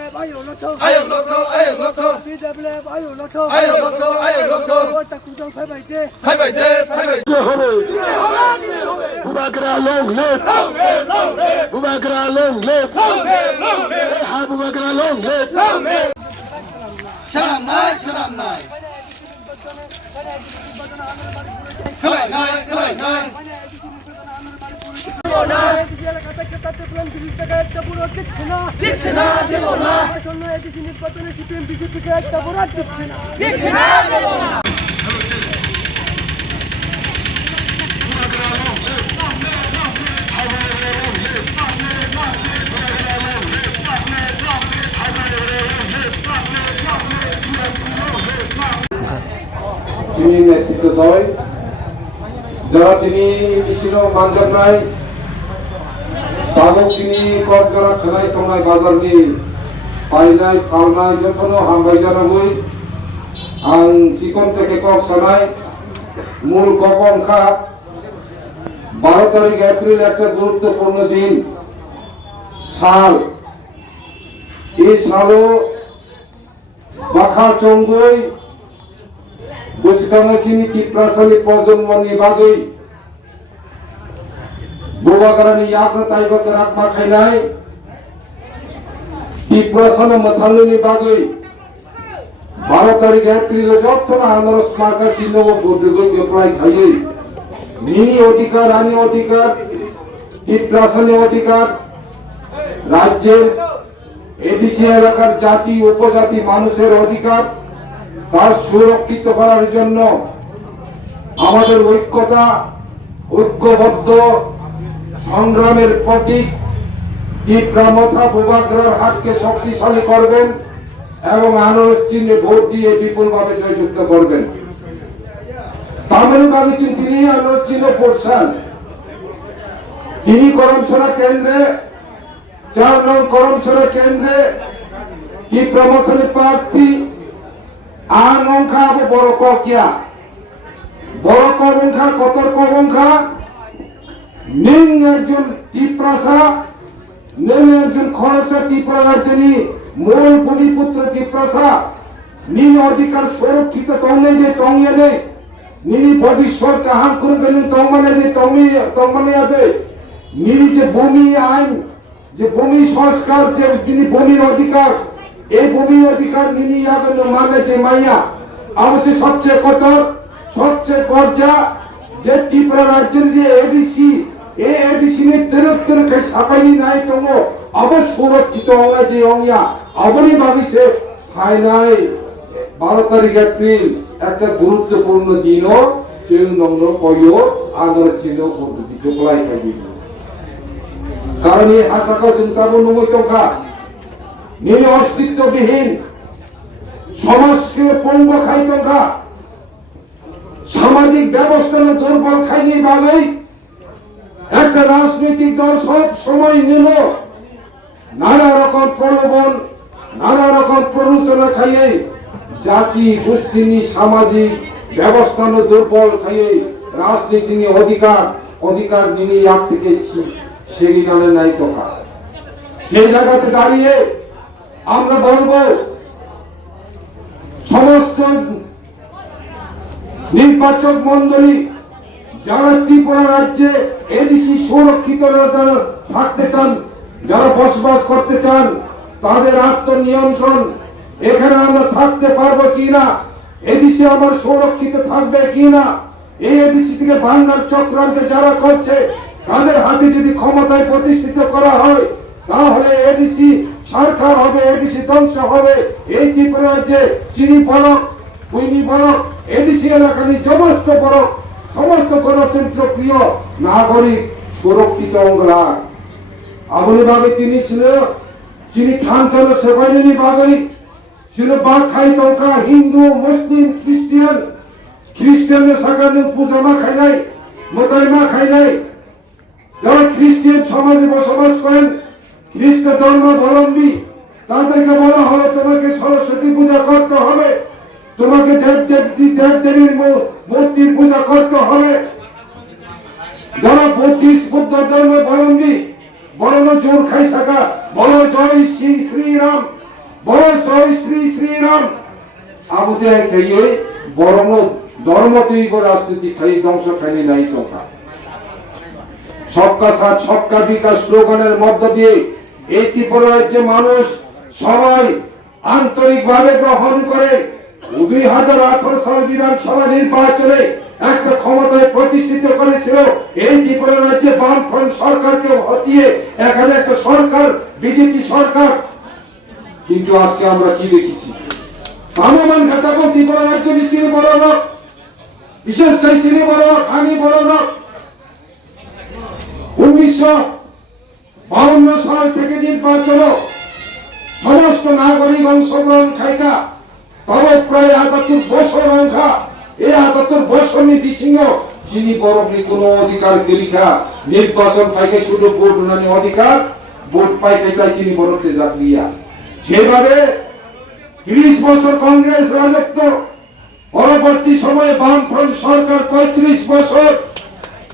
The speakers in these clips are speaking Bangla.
ayo loco, BWF ayo loco, takudang phai bai de. Boubacara long live, Boubacara long live, Boubacara long live. Salam nai. Khalai nai. তিনি নেতৃত্ব দেয় যারা তিনি মিছিল মানজার নাই তাদের তিনি কর যারা খানায় তোমায় বাজার নিয়ে পাই নাই ফাল নাই যখন হামবাই জানাবই আং চিকন থেকে কক সানায় মূল কখন খা 12 তারিখ এপ্রিল একটা গুরুত্বপূর্ণ দিন সাল এই সালও বাখা চঙ্গই বসিকামাচিনি তিপ্রাসালি প্রজন্মনি বাগৈ বোবাগারানি ইয়াকরা তাইবাকে রাখমা খাইনাই তিপ্রাসানা মথালনি বাগৈ 12 তারিখ এপ্রিল যথনা আন্দোলন মার্কা চিহ্ন ও বুদ্ধিগকে প্রায় খাইই নিনি অধিকার আনি অধিকার তিপ্রাসানি অধিকার রাজ্যের এডিসি এলাকার জাতি উপজাতি মানুষের অধিকার তার সুরক্ষিত করার জন্য আমাদের ঐক্যবদ্ধ সংগ্রামের প্রতীক তিপ্রামথা বোবাগ্রার হাতকে শক্তিশালী করবেন এবং আনারস চিহ্নে ভোট দিয়ে বিপুলভাবে জয়যুক্ত করবেন। তামিল বাগিচিন তিনি আনারস চিহ্ন পড়ছেন তিনি করমসরা কেন্দ্রে 4 নং করমসরা কেন্দ্রে তিপ্রামথানি প্রার্থী আনংখা বড় কিয়া বড় কবংখা কতর কবংখা নিং একজন তিপ্রাসা নিং একজন খরসা ত্রিপুরা রাজ্যনি মূল ভূমিপুত্র তিপ্রাসা নিনি অধিকার সুরক্ষিত তংনে যে তংয়ে দে নিনি ভবিষ্যৎ কাহাম করবেন তংমানে যে তংমানে দে নিনি যে ভূমি আইন যে ভূমি সংস্কার যে যিনি ভূমির অধিকার এই ভূমি অধিকার নিনি আগে মানে দে মাইয়া অবশ্যই সবচেয়ে গর্জা যে ত্রিপুরা রাজ্যের যে এডিসি এই এডিসি নে তেরকে ছাপাইনি নাই তম অবশ্য সুরক্ষিত হওয়া যে অংয়া অবনি বাগিছে ফাইনাই 12 তারিখ এপ্রিল একটা গুরুত্বপূর্ণ দিনও চেউ নম্র কইও আন্দোলন ছিল পদ্ধতিকে বলাই খাইবি কারণ এই আশাকা চিন্তাবো নমৈতকা নিনি অস্তিত্ববিহীন সমাজকে পঙ্গ খাইতকা সামাজিক ব্যবস্থা দুর্বল খাইনি বাগৈ একটা রাজনৈতিক দল সব সময় নিল নানা রকম প্রলোভন নানা রকম প্ররোচনা খাইয়ে জাতি গোষ্ঠী সামাজিক ব্যবস্থা দুর্বল খাইয়ে রাজনীতি নিয়ে অধিকার নিয়ে এক থেকে সেই নালে নাই তোকা সেই জায়গাতে দাঁড়িয়ে আমরা বলবো সমস্ত নির্বাচক মন্ডলী যারা ত্রিপুরা রাজ্যে এডিসি সুরক্ষিত যারা থাকতে চান যারা বসবাস করতে চান তাদের আত্মনিয়ন্ত্রণ এখানে আমরা থাকতে পারবো কিনা এডিসি আমার সুরক্ষিত থাকবে কিনা এই এডিসি থেকে ভাঙার চক্রান্তে যারা করছে তাদের হাতে যদি ক্ষমতায় প্রতিষ্ঠিত করা হয় তাহলে এডিসি সরকার হবে এডিসি ধ্বংস হবে এই ত্রিপুরা রাজ্যে চিনি বলক কুইনি বলক এডিসি এলাকার সমস্ত গণতন্ত্র প্রিয় নাগরিক সুরক্ষিত অঙ্গলা আবুলি বাগে তিনি ছিল চিনি খান ছিল সেবাইনি বাগৈ ছিল বাঘ খাই তঙ্কা হিন্দু মুসলিম খ্রিস্টানদের সাকানো পূজা মা খাই নাই মোতাই মা খাই নাই যারা খ্রিস্টান সমাজে বসবাস করেন খ্রিস্ট ধর্মাবলম্বী তাদেরকে বলা হলো তোমাকে সরস্বতী পূজা করতে হবে তোমাকে দেবদেবীর মূর্তির পূজা করতে হবে যারা বুদ্ধ ধর্মাবলম্বী বলো জোর খাই থাকা বলো জয় শ্রীরাম বড় সই শ্রী শ্রীরাম আমাদের খেয়ে বরং ধর্ম তৈব রাজনীতি খাই ধ্বংস খাইনি নাই কথা সবকা সাথ সবকা বিকাশ স্লোগানের মধ্য দিয়ে এই ত্রিপুরা রাজ্যে মানুষ সবাই আন্তরিকভাবে গ্রহণ করে 2018 সাল বিধানসভা নির্বাচনে একটা ক্ষমতায় প্রতিষ্ঠিত করেছিল এই ত্রিপুরা রাজ্যে বামফ্রন্ট সরকারকে হটিয়ে এখানে একটা সরকার বিজেপি সরকার। কিন্তু আজকে আমরা কি দেখেছি ভ্রাম্যমান খাতা ত্রিপুরা রাজ্য ছিল বড় লোক, বিশেষ করে ছিল বড় লোক, আমি বড় লোক। 1952 সাল থেকে নির্বাচন সমস্ত নাগরিক অংশগ্রহণ খাইকা তবে প্রায় ৭৮ বছর সংখ্যা এই ৭৮ বছর বিছিন্ন চিনি বরফে কোনো অধিকার কেলিখা নির্বাচন পাইকে শুধু ভোট উনানি অধিকার ভোট পাইকে তাই চিনি বরফে জাতীয় সেভাবে 30 বছর কংগ্রেস রাজত্ব পরবর্তী সময়ে বামফ্রন্ট সরকার 35 বছর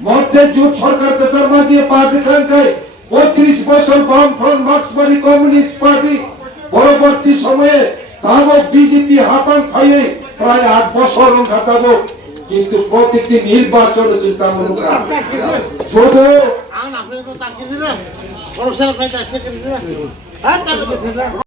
মধ্যে জোট সরকার কেসার মাঝে পার্টি খানকায় 35 বছর বামফ্রন্ট মার্ক্সবাদী কমিউনিস্ট পার্টি পরবর্তী সময়ে তাও বিজেপি হাঁপান খাইয়ে প্রায় 8 বছর খাতাবো কিন্তু প্রত্যেকটি নির্বাচন চিন্তামূলক শুধু